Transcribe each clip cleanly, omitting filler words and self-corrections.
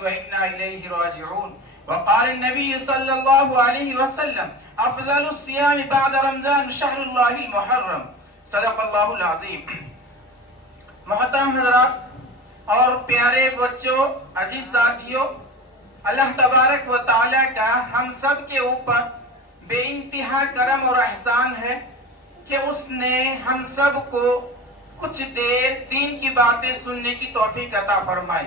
وإنا إليه راجعون. وقال النبي صلى الله عليه وسلم أفضل الصيام بعد رمضان شهر الله المحرم. صدق اللہ العظیم. محترم حضرات اور پیارے بچوں، عزیز ساتھیوں، اللہ تبارک و تعالیٰ کا ہم سب کے اوپر بے انتہا کرم اور احسان ہے کہ اس نے ہم سب کو کچھ دیر دین کی باتیں سننے کی توفیق عطا فرمائی.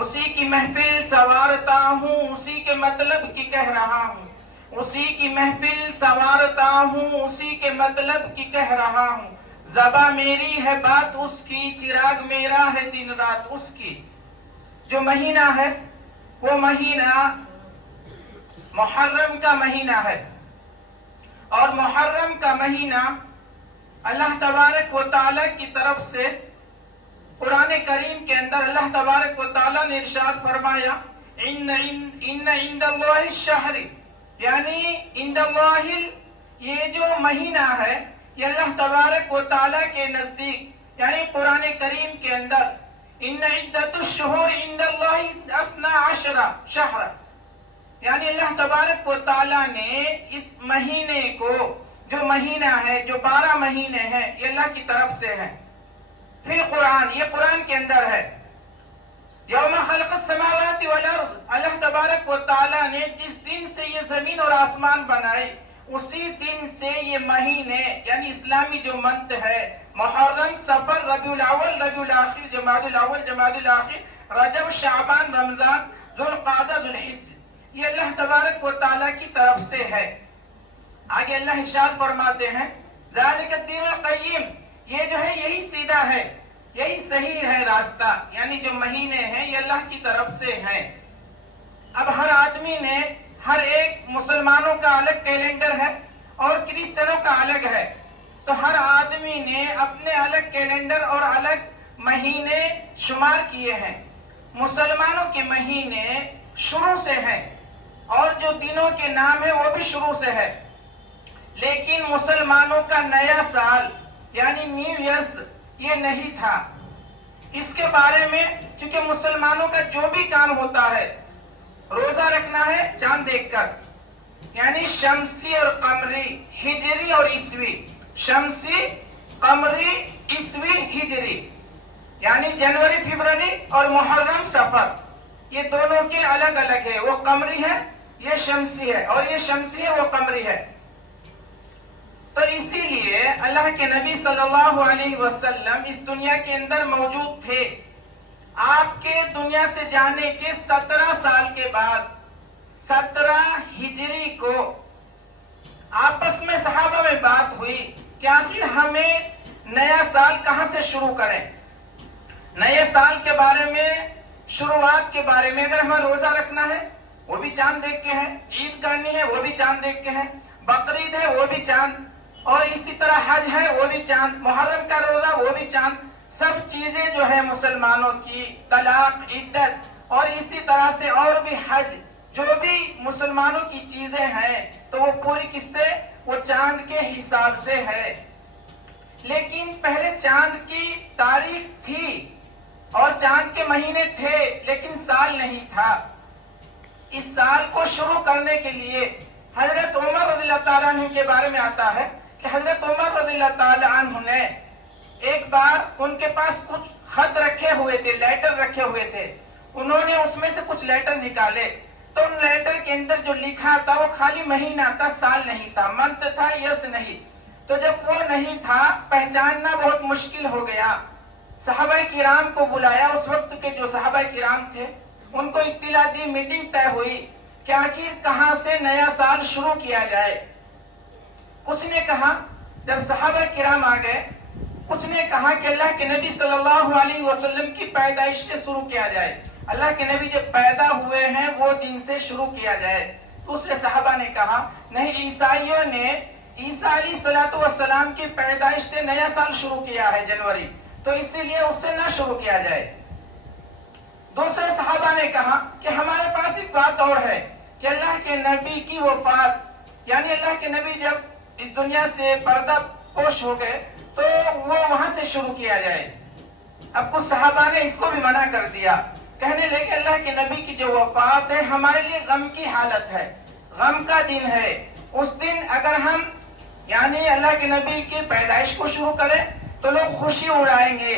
اسی کی محفل سنوارتا ہوں، اسی کے مطلب کی کہہ رہا ہوں. اسی کی محفل سنوارتا ہوں، اسی کے مطلب کی کہہ رہا ہوں. زباں میری ہے بات اس کی، چراغ میرا ہے دن رات اس کی. جو مہینہ ہے وہ مہینہ محرم کا مہینہ ہے، اور محرم کا مہینہ اللہ تبارک و تعالیٰ کی طرف سے قرآن کریم کے اندر اللہ تبارک و تعالیٰ نے ارشاد فرمایا ان عند اللہ الشہر، یعنی عند اللہ، یہ جو مہینہ ہے یہ اللہ تبارک و تعالیٰ کے نزدیک یعنی قرآن کریم کے اندر ان عدت الشہور عند اللہ 12 شہر، یعنی اللہ تبارک و تعالیٰ نے اس مہینے کو، جو مہینہ ہے، جو 12 مہینے ہیں، یہ اللہ کی طرف سے ہے. پھر قرآن، یہ قرآن کے اندر ہے. یوم خلق السماوات والارض، اللہ تبارک و تعالیٰ نے جس دن سے یہ زمین اور آسمان بنائے اسی دن سے یہ مہینے یعنی اسلامی جو منت ہے، محرم، صفر، ربیع الاول، ربیع الاخر، جمادی الاول، جمادی الاخر، رجب، شعبان، رمضان، ذوالقعدہ، ذوالحجہ، یہ اللہ تبارک و تعالیٰ کی طرف سے ہے. آگے اللہ ارشاد فرماتے ہیں ذالک الدین القیم، یہ جو ہے یہی سیدھا ہے، یہی صحیح ہے راستہ، یعنی جو مہینے ہیں یہ اللہ کی طرف سے ہیں. اب ہر آدمی نے، ہر ایک مسلمانوں کا الگ کیلنڈر ہے اور کرسچنوں کا الگ ہے، تو ہر آدمی نے اپنے الگ کیلنڈر اور الگ مہینے شمار کیے ہیں. مسلمانوں کے مہینے شروع سے ہیں اور جو دنوں کے نام ہیں وہ بھی شروع سے ہے، لیکن مسلمانوں کا نیا سال یعنی نیو ایئرس یہ نہیں تھا. اس کے بارے میں کیونکہ مسلمانوں کا جو بھی کام ہوتا ہے، روزہ رکھنا ہے چاند دیکھ کر، یعنی شمسی اور قمری، ہجری اور عیسوی، شمسی، قمری، عیسوی، ہجری، یعنی جنوری، فروری اور محرم، صفر، یہ دونوں کے الگ الگ ہے. وہ قمری ہے، یہ شمسی ہے، اور یہ شمسی ہے، وہ قمری ہے. تو اسی لیے اللہ کے نبی صلی اللہ علیہ وسلم اس دنیا کے اندر موجود تھے. آپ کے دنیا سے جانے کے 17 سال کے بعد 17 ہجری کو آپس میں صحابہ میں بات ہوئی کہ آخر ہمیں نیا سال کہاں سے شروع کریں. نئے سال کے بارے میں، شروعات کے بارے میں، اگر ہمیں روزہ رکھنا ہے وہ بھی چاند دیکھ کے ہے، عید کرنی ہے وہ بھی چاند دیکھ کے ہے، بقرعید ہے وہ بھی چاند، اور اسی طرح حج ہے وہ بھی چاند، محرم کا روزہ وہ بھی چاند، سب چیزیں جو ہے مسلمانوں کی، طلاق، عدت، اور اسی طرح سے اور بھی حج، جو بھی مسلمانوں کی چیزیں ہیں تو وہ پوری کس سے، وہ چاند کے حساب سے ہے. لیکن پہلے چاند کی تاریخ تھی اور چاند کے مہینے تھے لیکن سال نہیں تھا. اس سال کو شروع کرنے کے لیے حضرت عمر رضی اللہ تعالیٰ عنہ کے بارے میں آتا ہے کہ حضرت عمر رضی اللہ تعالیٰ عنہ نے ایک بار، ان کے پاس کچھ خط رکھے ہوئے تھے، لیٹر رکھے ہوئے تھے، انہوں نے اس میں سے کچھ لیٹر نکالے تو ان لیٹر کے اندر جو لکھا تھا وہ خالی مہینہ تھا، سال نہیں تھا، منت تھا، یس نہیں. تو جب وہ نہیں تھا، پہچاننا بہت مشکل ہو گیا. صحابہ کرام کو بلایا، اس وقت کے جو صحابہ کرام تھے ان کو اطلاع دی، میٹنگ طے ہوئی کہ آخر کہاں سے نیا سال شروع کیا جائے. کچھ نے کہا، جب صحابہ کرام آ گئے، کچھ نے کہا کہ اللہ کے نبی صلی اللہ علیہ وسلم کی پیدائش سے شروع کیا جائے، اللہ کے نبی جب پیدا ہوئے ہیں وہ دن سے شروع کیا جائے. دوسرے صحابہ نے کہا نہیں، عیسائیوں نے عیسیٰ علیہ السلام کی پیدائش سے نیا سال شروع کیا ہے جنوری، تو اسی لیے اس سے نہ شروع کیا جائے. دوسرے صحابہ نے کہا کہ ہمارے پاس ایک بات اور ہے کہ اللہ کے نبی کی وفات، یعنی اللہ کے نبی جب اس دنیا سے پردہ پوش ہو گئے تو وہ وہاں سے شروع کیا جائے. اب کچھ صحابہ نے اس کو بھی منع کر دیا کہنے لگے اللہ کے نبی کی جو وفات ہے ہمارے لیے غم کی حالت ہے، غم کا دن ہے. اس دن اگر ہم یعنی اللہ کے نبی کی پیدائش کو شروع کریں تو لوگ خوشی اڑائیں گے،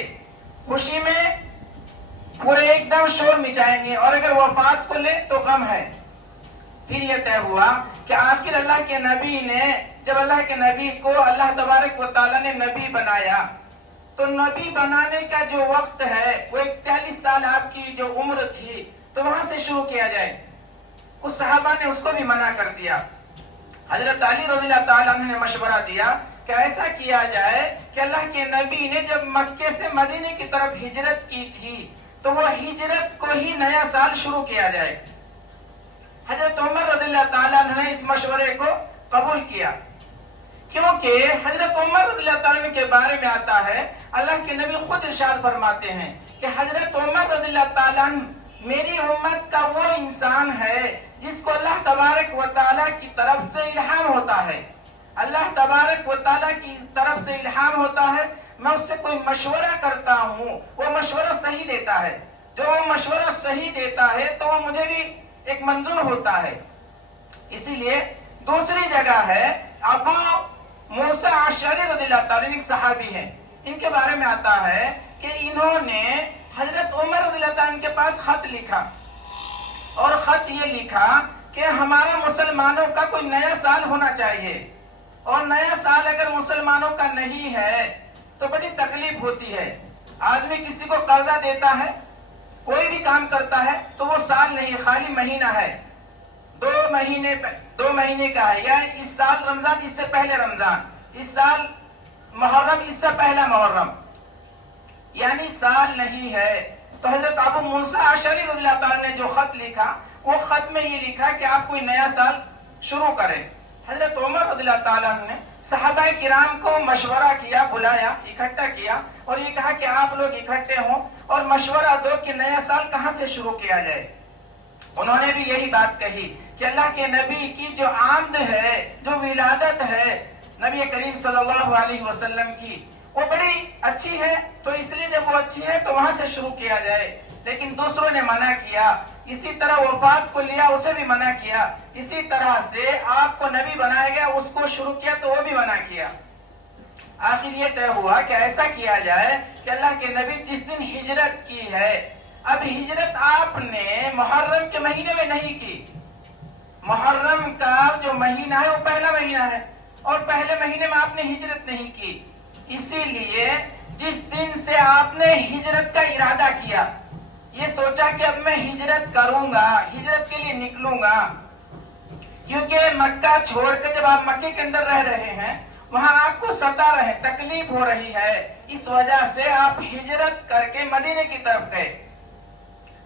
خوشی میں پورے ایک دم شور مچائیں گے، اور اگر وفات کو لے تو غم ہے. پھر یہ طے ہوا کہ آخر اللہ کے نبی نے جب اللہ کے نبی کو اللہ تبارک و تعالیٰ نے نبی بنایا تو نبی بنانے کا جو وقت ہے وہ 41 سال آپ کی جو عمر تھی تو وہاں سے شروع کیا جائے. کچھ صحابہ نے اس کو بھی منع کر دیا. حضرت علی رضی اللہ تعالیٰ عنہ نے مشورہ دیا کہ ایسا کیا جائے کہ اللہ کے نبی نے جب مکے سے مدینے کی طرف ہجرت کی تھی تو وہ ہجرت کو ہی نیا سال شروع کیا جائے. حضرت عمر رضی اللہ تعالیٰ عنہ نے اس مشورے کو قبول کیا، کیونکہ حضرت عمر رضی اللہ تعالیٰ عنہ کے بارے میں آتا ہے اللہ کے نبی خود ارشاد فرماتے ہیں کہ حضرت عمر رضی اللہ تعالیٰ عنہ میری امت کا وہ انسان ہے جس کو اللہ تبارک و تعالیٰ کی طرف سے الہام ہوتا ہے. اللہ تبارک و تعالیٰ کی طرف سے الہام ہوتا ہے، میں اس سے کوئی مشورہ کرتا ہوں وہ مشورہ صحیح دیتا ہے، جو وہ مشورہ صحیح دیتا ہے تو وہ مجھے بھی ایک منظور ہوتا ہے. اسی لیے دوسری جگہ ہے ابو موسیٰ اشعری رضی اللہ تعالیٰ عنہ صحابی ہیں، ان کے بارے میں آتا ہے کہ انہوں نے حضرت عمر رضی اللہ تعالیٰ عنہ کے پاس خط لکھا، اور خط یہ لکھا کہ ہمارا مسلمانوں کا کوئی نیا سال ہونا چاہیے، اور نیا سال اگر مسلمانوں کا نہیں ہے تو بڑی تکلیف ہوتی ہے. آدمی کسی کو قرضہ دیتا ہے، کوئی بھی کام کرتا ہے تو وہ سال نہیں خالی مہینہ ہے، 2 مہینے کا ہے، یا اس سال رمضان اس سے پہلے رمضان، اس سال محرم اس سے پہلا محرم، یعنی سال نہیں ہے. تو حضرت ابو موسیٰ اشعری رضی اللہ تعالیٰ نے جو خط لکھا وہ خط میں یہ لکھا کہ آپ کوئی نیا سال شروع کریں. حضرت عمر رضی اللہ تعالیٰ نے صحابہ کرام کو مشورہ کیا، بلایا، اکٹھا کیا اور یہ کہا کہ آپ لوگ اکٹھے ہوں اور مشورہ دو کہ نیا سال کہاں سے شروع کیا جائے. انہوں نے بھی یہی بات کہی کہ اللہ کے نبی کی جو آمد ہے، جو ولادت ہے نبی کریم صلی اللہ علیہ وسلم کی، وہ بڑی اچھی ہے، تو اس لیے جب وہ اچھی ہے تو وہاں سے شروع کیا جائے. لیکن دوسروں نے منع کیا. اسی طرح وفات کو لیا، اسے بھی منع کیا. اسی طرح سے آپ کو نبی بنایا گیا، اس کو شروع کیا تو وہ بھی منع کیا. آخر یہ طے ہوا کہ ایسا کیا جائے کہ اللہ کے نبی جس دن ہجرت کی ہے، اب ہجرت آپ نے محرم کے مہینے میں نہیں کی. محرم کا جو مہینہ ہے وہ پہلا مہینہ ہے، اور پہلے مہینے میں آپ نے ہجرت نہیں کی. اسی لیے جس دن سے آپ نے ہجرت کا ارادہ کیا، یہ سوچا کہ اب میں ہجرت کروں گا، ہجرت کے لیے نکلوں گا، کیونکہ مکہ چھوڑ کر جب آپ مکے کے اندر رہ رہے ہیں وہاں آپ کو ستا رہے، تکلیف ہو رہی ہے، اس وجہ سے آپ ہجرت کر کے مدینے کی طرف گئے.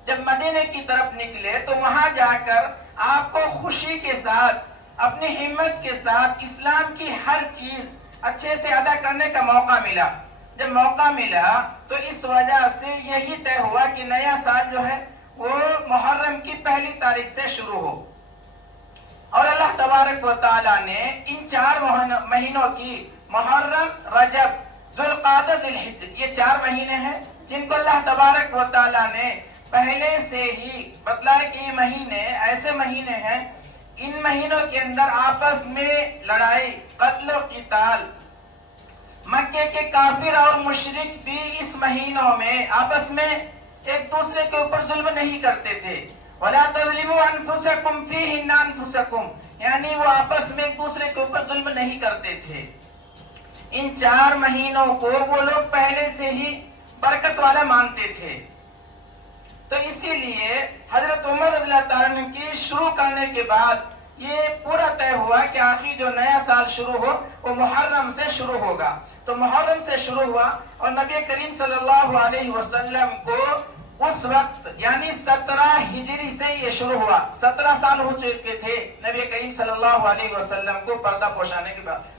جب مدینے کی طرف نکلے تو وہاں جا کر آپ کو خوشی کے ساتھ، اپنی ہمت کے ساتھ اسلام کی ہر چیز اچھے سے ادا کرنے کا موقع ملا. جب موقع ملا تو اس وجہ سے یہی طے ہوا کہ نیا سال جو ہے وہ محرم کی پہلی تاریخ سے شروع ہو. اور اللہ تبارک و تعالیٰ نے ان 4 مہینوں کی محرم، رجب، ذوالقعدہ، ذوالحجہ، یہ 4 مہینے ہیں جن کو اللہ تبارک و تعالیٰ نے پہلے سے ہی بتلایا کہ یہ مہینے ایسے مہینے ہیں، ان مہینوں کے اندر آپس میں لڑائی، قتل و قتال. مکے کے کافر اور مشرک بھی اس مہینوں میں آپس میں ایک دوسرے کے اوپر ظلم نہیں کرتے تھے. وَلَا تَظْلِمُوا أَنفُسَكُمْ فِيهِنَّ أَنفُسَكُمْ، یعنی وہ آپس میں ایک دوسرے کے اوپر ظلم نہیں کرتے تھے. ان 4 مہینوں کو وہ لوگ پہلے سے ہی برکت والا مانتے تھے. تو اسی لیے حضرت عمر رضی اللہ تعالیٰ عنہ کی شروع کرنے کے بعد یہ پورا طے ہوا کہ آخری جو نیا سال شروع ہو وہ محرم سے شروع ہوگا. تو محرم سے شروع ہوا اور نبی کریم صلی اللہ علیہ وسلم کو اس وقت یعنی 17 ہجری سے یہ شروع ہوا. 17 سال ہو چکے تھے نبی کریم صلی اللہ علیہ وسلم کو پردہ پوشانے کے بعد.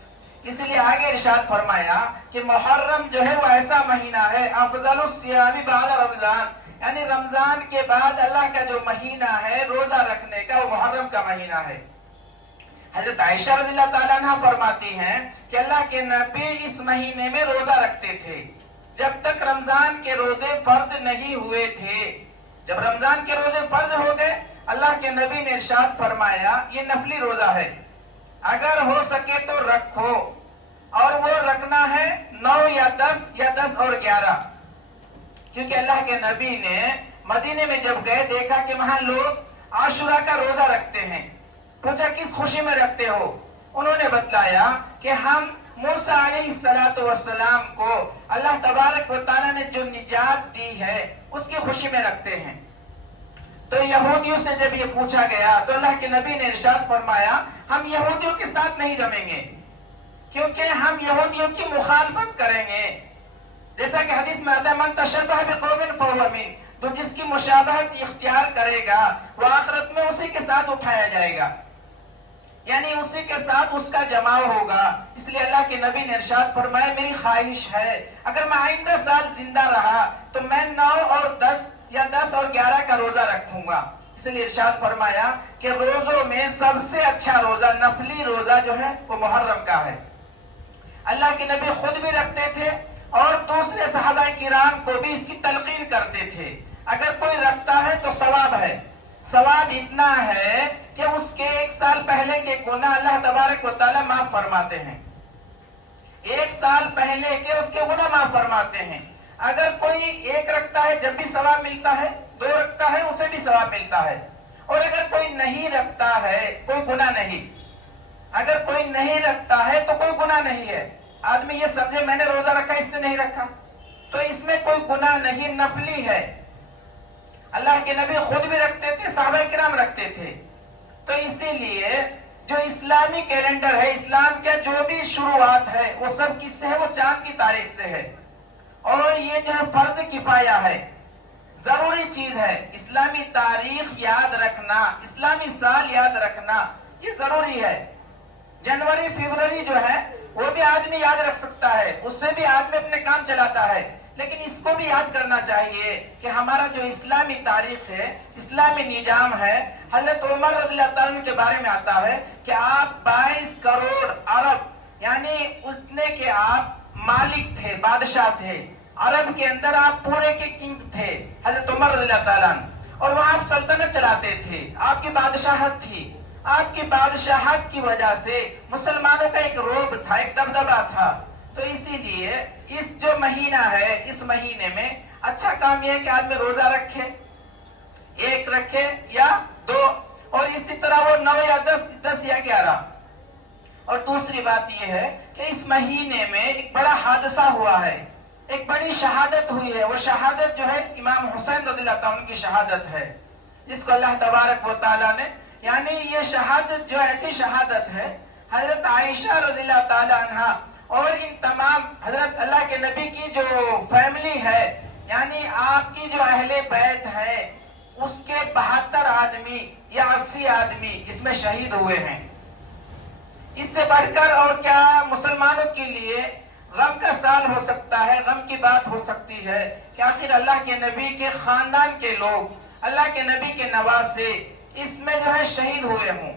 اس لیے آگے ارشاد فرمایا کہ محرم جو ہے وہ ایسا مہینہ ہے، افضل الصیام بعد رمضان، یعنی رمضان کے بعد اللہ کا جو مہینہ ہے روزہ رکھنے کا، وہ محرم کا مہینہ ہے. حضرت عائشہ رضی اللہ تعالیٰ عنہ فرماتی ہیں کہ اللہ کے نبی اس مہینے میں روزہ رکھتے تھے جب تک رمضان کے روزے فرض نہیں ہوئے تھے. جب رمضان کے روزے فرض ہو گئے اللہ کے نبی نے ارشاد فرمایا یہ نفلی روزہ ہے، اگر ہو سکے تو رکھو، اور وہ رکھنا ہے 9 یا 10 یا 10 اور 11، کیونکہ اللہ کے نبی نے مدینے میں جب گئے دیکھا کہ وہاں لوگ عاشورہ کا روزہ رکھتے ہیں۔ پوچھا کس خوشی میں رکھتے ہو؟ انہوں نے بتلایا کہ ہم موسیٰ علیہ السلام کو اللہ تبارک و تعالیٰ نے جو نجات دی ہے اس کی خوشی میں رکھتے ہیں۔ تو یہودیوں سے جب یہ پوچھا گیا تو اللہ کے نبی نے ارشاد فرمایا ہم یہودیوں کے ساتھ نہیں جمیں گے، کیونکہ ہم یہودیوں کی مخالفت کریں گے۔ جیسا کہ حدیث میں آتا ہے من تشبہ بقوم فہو منہ، تو جس کی مشابہت اختیار کرے گا وہ آخرت میں اسی کے ساتھ اٹھایا جائے گا، یعنی اسی کے ساتھ اس کا جماع ہوگا۔ اس لیے اللہ کے نبی نے ارشاد فرمایا میری خواہش ہے اگر میں آئندہ سال زندہ رہا تو میں 9 اور 10 یا 10 اور 11 کا روزہ رکھوں گا۔ اس لیے ارشاد فرمایا کہ روزوں میں سب سے اچھا روزہ نفلی روزہ جو ہے وہ محرم کا ہے۔ اللہ کے نبی خود بھی رکھتے تھے اور دوسرے صحابہ کرام کو بھی اس کی تلقین کرتے تھے۔ اگر کوئی رکھتا ہے تو ثواب ہے، ثواب اتنا ہے کہ اس کے 1 سال پہلے کے گناہ اللہ تبارک و تعالیٰ معاف فرماتے ہیں، 1 سال پہلے کے اس کے گناہ معاف فرماتے ہیں۔ اگر کوئی 1 رکھتا ہے جب بھی ثواب ملتا ہے، 2 رکھتا ہے اسے بھی ثواب ملتا ہے، اور اگر کوئی نہیں رکھتا ہے کوئی گناہ نہیں، اگر کوئی نہیں رکھتا ہے تو کوئی گناہ نہیں ہے۔ آدمی یہ سمجھے میں نے روزہ رکھا اس نے نہیں رکھا، تو اس میں کوئی گناہ نہیں، نفلی ہے۔ اللہ کے نبی خود بھی رکھتے تھے، صحابہ کرام رکھتے تھے۔ تو اسی لیے جو اسلامی کیلنڈر ہے، اسلام کا جو بھی شروعات ہے وہ سب کس سے ہے؟ وہ چاند کی تاریخ سے ہے، اور یہ جو ہے فرض کفایہ ہے، ضروری چیز ہے۔ اسلامی تاریخ یاد رکھنا، اسلامی سال یاد رکھنا یہ ضروری ہے۔ جنوری فروری جو ہے وہ بھی آدمی یاد رکھ سکتا ہے، اس سے بھی آدمی اپنے کام چلاتا ہے، لیکن اس کو بھی یاد کرنا چاہیے کہ ہمارا جو اسلامی تاریخ ہے، اسلامی نظام ہے، حضرت عمر رضی اللہ تعالیٰ عنہ کے بارے میں آتا ہے کہ آپ 22 کروڑ عرب، یعنی اتنے کے آپ مالک تھے، بادشاہ تھے، عرب کے اندر آپ پورے کے کنگ تھے حضرت عمر رضی اللہ تعالیٰ عنہ، اور وہاں آپ سلطنت چلاتے تھے، آپ کی بادشاہت تھی۔ آپ کی بادشاہت کی وجہ سے مسلمانوں کا ایک رعب تھا، ایک دبدبہ تھا۔ تو اسی لیے اس جو مہینہ ہے، اس مہینے میں اچھا کام یہ ہے کہ آدمی روزہ رکھے، 1 رکھے یا 2، اور اسی طرح وہ 9 یا 10 یا 11۔ اور دوسری بات یہ ہے کہ اس مہینے میں ایک بڑا حادثہ ہوا ہے، ایک بڑی شہادت ہوئی ہے۔ وہ شہادت جو ہے امام حسین رضی اللہ تعالیٰ عنہ کی شہادت ہے، جس کو اللہ تبارک و تعالیٰ نے، یعنی یہ شہادت جو ایسی شہادت ہے، حضرت عائشہ رضی اللہ تعالیٰ عنہ اور ان تمام حضرت اللہ کے نبی کی جو فیملی ہے، یعنی آپ کی جو اہل بیت ہے، اس کے 72 آدمی یا 80 آدمی اس میں شہید ہوئے ہیں۔ اس سے بڑھ کر اور کیا مسلمانوں کے لیے غم کا سال ہو سکتا ہے، غم کی بات ہو سکتی ہے کہ آخر اللہ کے نبی کے خاندان کے لوگ، اللہ کے نبی کے نواسے اس میں جو ہے شہید ہوئے ہوں۔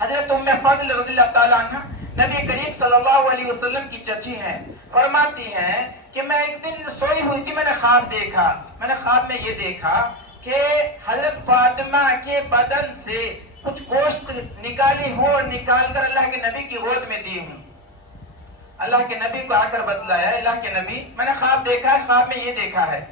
حضرت ام فضل رضی اللہ تعالیٰ عنہ نبی کریم صلی اللہ علیہ وسلم کی چچی ہیں، فرماتی ہیں کہ میں ایک دن سوئی ہوئی تھی، میں نے خواب دیکھا، میں نے خواب میں یہ دیکھا کہ حضرت فاطمہ کے بدن سے کچھ گوشت نکالی ہوں اور نکال کر اللہ کے نبی کی گود میں دی ہوں۔ اللہ کے نبی کو آ کر بتلایا، اللہ کے نبی میں نے خواب دیکھا ہے، خواب میں یہ دیکھا ہے۔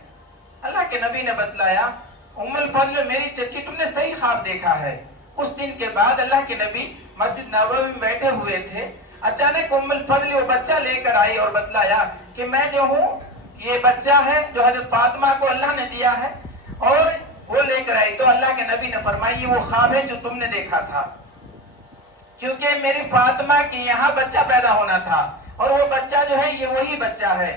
اللہ کے نبی نے بتلایا ام الفضل میری چچی تم نے صحیح خواب دیکھا ہے۔ کچھ دن کے بعد اللہ کے نبی مسجد نبوی میں بیٹھے ہوئے تھے، اچانک ام الفضل وہ بچہ لے کر آئی اور بتلایا کہ میں جو ہوں یہ بچہ ہے جو حضرت فاطمہ کو اللہ نے دیا ہے، اور وہ لے کر آئی۔ تو اللہ کے نبی نے فرمایا یہ وہ خواب ہے جو تم نے دیکھا تھا، کیونکہ میری فاطمہ کے یہاں بچہ پیدا ہونا تھا، اور وہ بچہ جو ہے یہ وہی بچہ ہے۔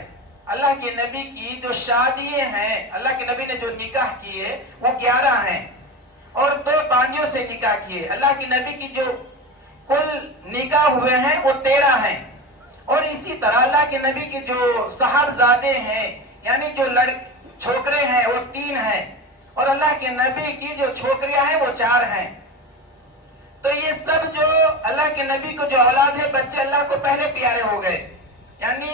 اللہ کے نبی کی جو شادیاں ہیں، اللہ کے نبی نے جو نکاح کیے وہ 11 ہیں، اور 2 بانجیوں سے نکاح کیے۔ اللہ کے نبی کی جو کل نکاح ہوئے ہیں وہ 13 ہیں، اور اسی طرح اللہ کے نبی کے جو صاحبزادے ہیں، یعنی جو چھوکرے ہیں وہ 3 ہیں، اور اللہ کے نبی کی جو چھوکریاں ہیں وہ 4 ہیں۔ تو یہ سب جو اللہ کے نبی کو جو اولاد ہے، بچے اللہ کو پہلے پیارے ہو گئے، یعنی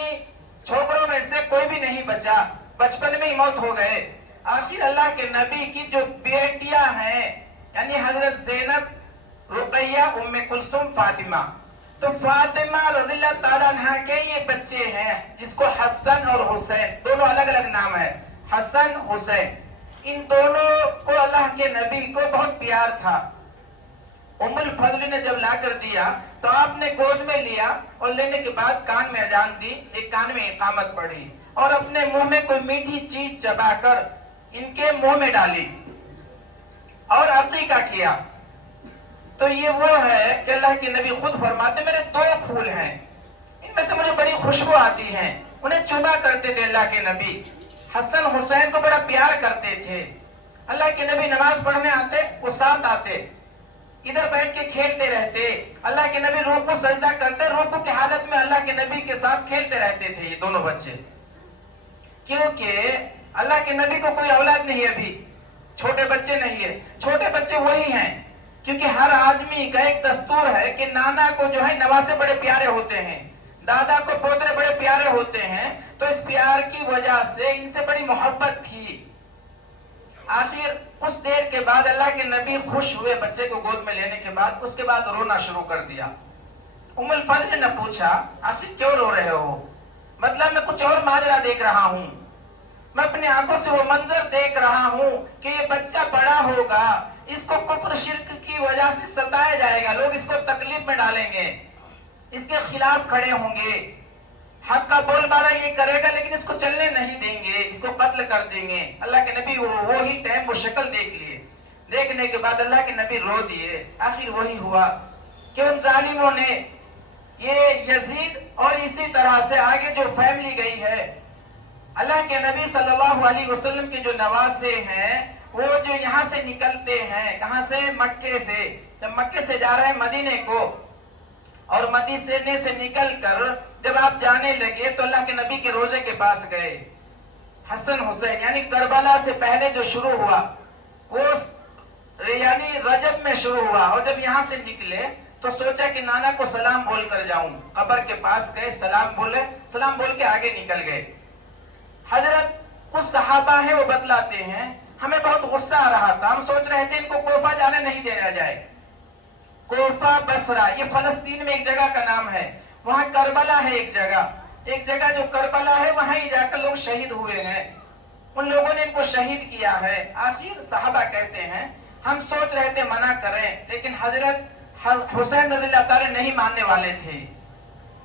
چھوکروں میں سے کوئی بھی نہیں بچا، بچپن میں ہی موت ہو گئے۔ آخر اللہ کے نبی کی جو بیٹیاں ہیں یعنی حضرت زینب، رقیہ، ام کلثوم، فاطمہ، تو فاطمہ رضی اللہ تعالیٰ عنہ کے یہ بچے ہیں جس کو حسن اور حسین، دونوں الگ الگ نام ہے، حسن حسین، ان دونوں کو اللہ کے نبی کو بہت پیار تھا۔ ام الفضل نے جب لا کر دیا تو آپ نے گود میں لیا اور لینے کے بعد کان میں اذان دی، ایک کان میں اقامت پڑھی اور اپنے منہ میں کوئی میٹھی چیز چبا کر ان کے منہ میں ڈالی اور عقیقہ کیا۔ تو یہ وہ ہے کہ اللہ کے نبی خود فرماتے میرے دو پھول ہیں، ان میں سے مجھے بڑی خوشبو آتی ہے، انہیں چبا کرتے تھے اللہ کے نبی۔ حسن حسین کو بڑا پیار کرتے تھے۔ اللہ کے نبی نماز پڑھنے آتے، وہ ساتھ آتے، ادھر بیٹھ کے کھیلتے رہتے۔ اللہ کے نبی رکوع سجدہ کرتے، رکوع کی حالت میں اللہ کے نبی کے ساتھ کھیلتے رہتے تھے یہ دونوں بچے، کیونکہ اللہ کے نبی کو کوئی اولاد نہیں ہے، ابھی چھوٹے بچے نہیں ہے، چھوٹے بچے وہی ہیں، کیونکہ ہر آدمی کا ایک دستور ہے کہ نانا کو جو ہے نواسے بڑے پیارے ہوتے ہیں، دادا کو پوترے بڑے پیارے ہوتے ہیں، تو اس پیار کی وجہ سے ان سے بڑی محبت تھی۔ آخر کچھ دیر کے بعد اللہ کے نبی خوش ہوئے بچے کو گود میں لینے کے بعد، اس کے بعد رونا شروع کر دیا۔ ام الفضل نے پوچھا آخر کیوں رو رہے ہو؟ مطلب میں کچھ اور ماجرا دیکھ رہا ہوں، میں اپنی آنکھوں سے وہ منظر دیکھ رہا ہوں کہ یہ بچہ بڑا ہوگا، اس کو کفر شرک کی وجہ سے ستایا جائے گا، لوگ اس کو تکلیف میں ڈالیں گے، اس کے خلاف کھڑے ہوں گے، حق کا بول بالا یہ کرے گا لیکن اس کو چلنے نہیں دیں گے، اس کو قتل کر دیں گے۔ اللہ کے نبی وہی ٹائم وہ شکل دیکھ لیے، دیکھنے کے بعد اللہ کے نبی رو دیے۔ آخر وہی ہوا کہ ان ظالموں نے یہ یزید اور اسی طرح سے آگے جو فیملی گئی ہے، اللہ کے نبی صلی اللہ علیہ وسلم کے جو نواسے ہیں وہ جو یہاں سے نکلتے ہیں، کہاں سے؟ مکے سے، جب مکے سے جا رہے ہیں مدینے کو، اور مدینے سے نکل کر جب آپ جانے لگے تو اللہ کے نبی کے روزے کے پاس گئے۔ حسن حسین یعنی کربلا سے پہلے جو شروع ہوا وہ یعنی رجب میں شروع ہوا، اور جب یہاں سے نکلے تو سوچا کہ نانا کو سلام بول کر جاؤں، قبر کے پاس گئے، سلام بولے، سلام بول کے آگے نکل گئے۔ حضرت کچھ صحابہ ہیں وہ بتلاتے ہیں ہمیں بہت غصہ آ رہا تھا، ہم سوچ رہے تھے ان کو کوفہ جانے نہیں دینا جائے۔ کوفہ بصرہ یہ فلسطین میں ایک جگہ کا نام ہے، وہاں کربلا ہے ایک جگہ جو کربلا ہے وہاں ہی جا کر لوگ شہید ہوئے ہیں، ان لوگوں نے ان کو شہید کیا ہے۔ آخر صحابہ کہتے ہیں ہم سوچ رہے تھے منع کریں، لیکن حضرت حسین رضی اللہ تعالی نہیں ماننے والے تھے۔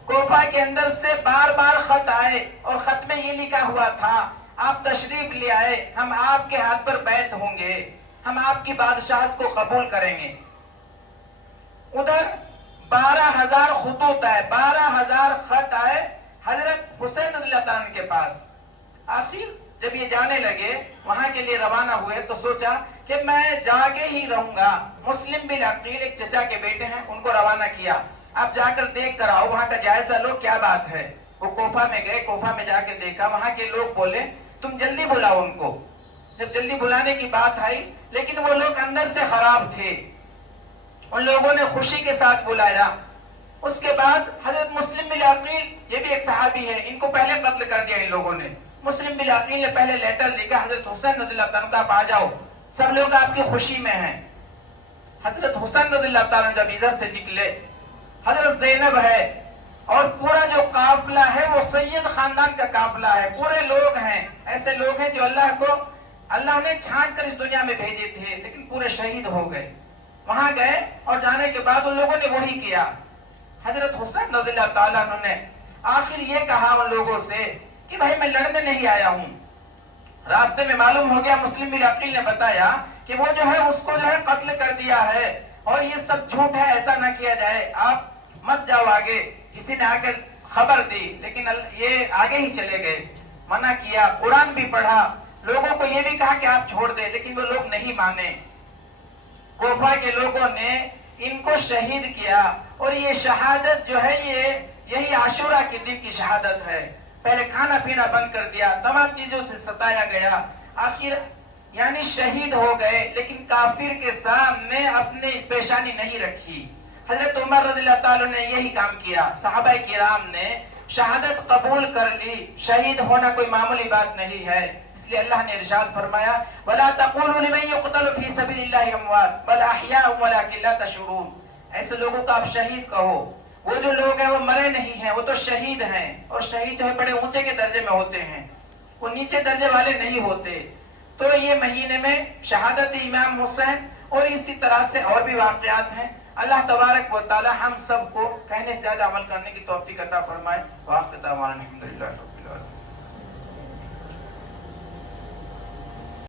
کوفہ کے اندر سے بار بار خط آئے اور خط میں یہ لکھا ہوا تھا آپ تشریف لے آئے، ہم آپ کے ہاتھ پر بیعت ہوں گے، ہم آپ کی بادشاہت کو قبول کریں گے۔ ادھر 12,000 خطوط آئے، 12,000 خط آئے حضرت حسین رضی اللہ تعالیٰ کے پاس۔ آخر جب یہ جانے لگے وہاں کے لیے روانہ ہوئے تو سوچا کہ میں جاگے ہی رہوں گا۔ مسلم بن عقیل ایک چچا کے بیٹے ہیں، ان کو روانہ کیا، آپ جا کر دیکھ کر آؤ، وہاں کا جائزہ لو کیا بات ہے۔ وہ کوفہ میں گئے، کوفہ میں جا کے دیکھا، وہاں کے لوگ بولے تم جلدی بلاؤ ان کو۔ جب جلدی بلانے کی بات آئی لیکن وہ لوگ اندر سے خراب تھے، ان لوگوں نے خوشی کے ساتھ بلایا۔ اس کے بعد حضرت مسلم بن عقیل یہ بھی ایک صحابی ہے، ان کو پہلے قتل کر دیا ان لوگوں نے۔ مسلم بن عقیل نے پہلے لیٹر لکھا حضرت حسین رضی اللہ تعالیٰ آپ آ جاؤ، سب لوگ آپ کی خوشی میں ہیں۔ حضرت حسین رضی اللہ تعالیٰ جب ادھر سے نکلے، حضرت زینب ہے اور پورا جو قافلہ ہے وہ سید خاندان کا قافلہ ہے، پورے لوگ ہیں، ایسے لوگ ہیں جو اللہ نے چھانٹ کر اس دنیا میں بھیجے تھے لیکن پورے شہید ہو گئے۔ وہاں گئے اور جانے کے بعد ان لوگوں نے وہی کیا۔ حضرت حسین رضی اللہ تعالیٰ نے آخر یہ کہا ان لوگوں سے کہ بھائی میں لڑنے نہیں آیا ہوں۔ راستے میں معلوم ہو گیا، مسلم بن عقیل نے بتایا کہ وہ جو ہے اس کو جو ہے قتل کر دیا ہے اور یہ سب جھوٹ ہے، ایسا نہ کیا جائے، آپ مت جاؤ آگے۔ کسی نے آ کر خبر دی لیکن یہ آگے ہی چلے گئے، منع کیا، قرآن بھی پڑھا، لوگوں کو یہ بھی کہا کہ آپ چھوڑ دیں لیکن وہ لوگ نہیں مانے۔ کوفہ کے لوگوں نے ان کو شہید کیا اور یہ شہادت جو ہے یہی عاشورہ کے دن کی شہادت ہے۔ پہلے کھانا پینا بند کر دیا، تمام چیزوں سے ستایا گیا، آخر یعنی شہید ہو گئے لیکن کافر کے سامنے اپنی پیشانی نہیں رکھی۔ حضرت عمر رضی اللہ تعالیٰ نے یہی کام کیا، صحابہ کرام نے شہادت قبول کر لی۔ شہید ہونا کوئی معمولی بات نہیں ہے، اس لیے لیے اللہ نے ارشاد فرمایا وَلَا تَقُولُوا لِمَن يُقْتَلُ فِي سَبِيلِ اللَّهِ أَمْوَاتٌ بَلْ أَحْيَاءٌ وَلَكِن لَا تَشْعُرُونَ. ایسے لوگوں کا آپ شہید کہو. وہ جو لوگ ہیں وہ مرے نہیں ہیں, وہ تو شہید ہیں, اور شہید جو ہے بڑے اونچے کے درجے میں ہوتے ہیں, وہ نیچے درجے والے نہیں ہوتے. تو یہ مہینے میں شہادت امام حسین اور اسی طرح سے اور بھی واقعات ہیں. اللہ تبارک و تعالی ہم سب کو کہنے سے زیادہ عمل کرنے کی توفیق عطا فرمائے. وآخر دعوانا الحمدللہ رب العالمین.